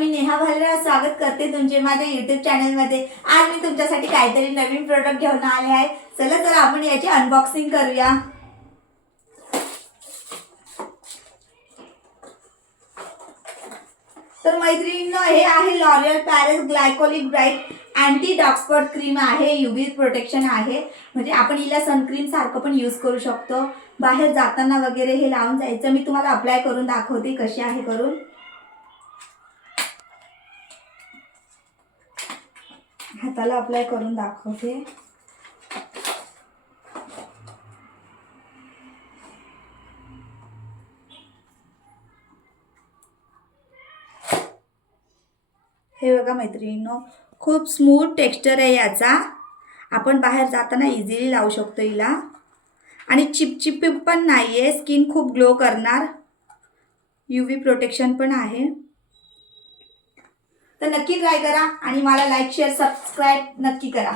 मी नेहा भालेराव स्वागत करते तुमचे माझ्या YouTube चॅनलमध्ये। आज मी तुमच्यासाठी काहीतरी नवीन प्रोडक्ट घेऊन आले आहे। चला तर आपण याची अनबॉक्सिंग करूया। तर मैत्रिणींनो, हे आहे L'Oreal Paris glycolic bright anti dark spot cream आहे। यूव्ही प्रोटेक्शन आहे, म्हणजे आपण हिला सनक्रीम सारखं पण यूज करू शकतो। बाहेर जाताना वगैरे हे लावून जायचं। मी तुम्हाला अप्लाय करून दाखवते कशी आहे करून। हाताला अप्लाय करून दाखवते। हे बघा मैत्रिणींनो, खूप स्मूथ टेक्स्चर आहे याचा। आपण बाहेर जाताना इझिली लावू शकतो हिला, आणि चिपचिप पण नाहीये। स्किन खूप ग्लो करणार, यूव्ही प्रोटेक्शन पण आहे। तर नक्की ट्राय करा आणि मला लाईक शेअर सबस्क्राइब नक्की करा।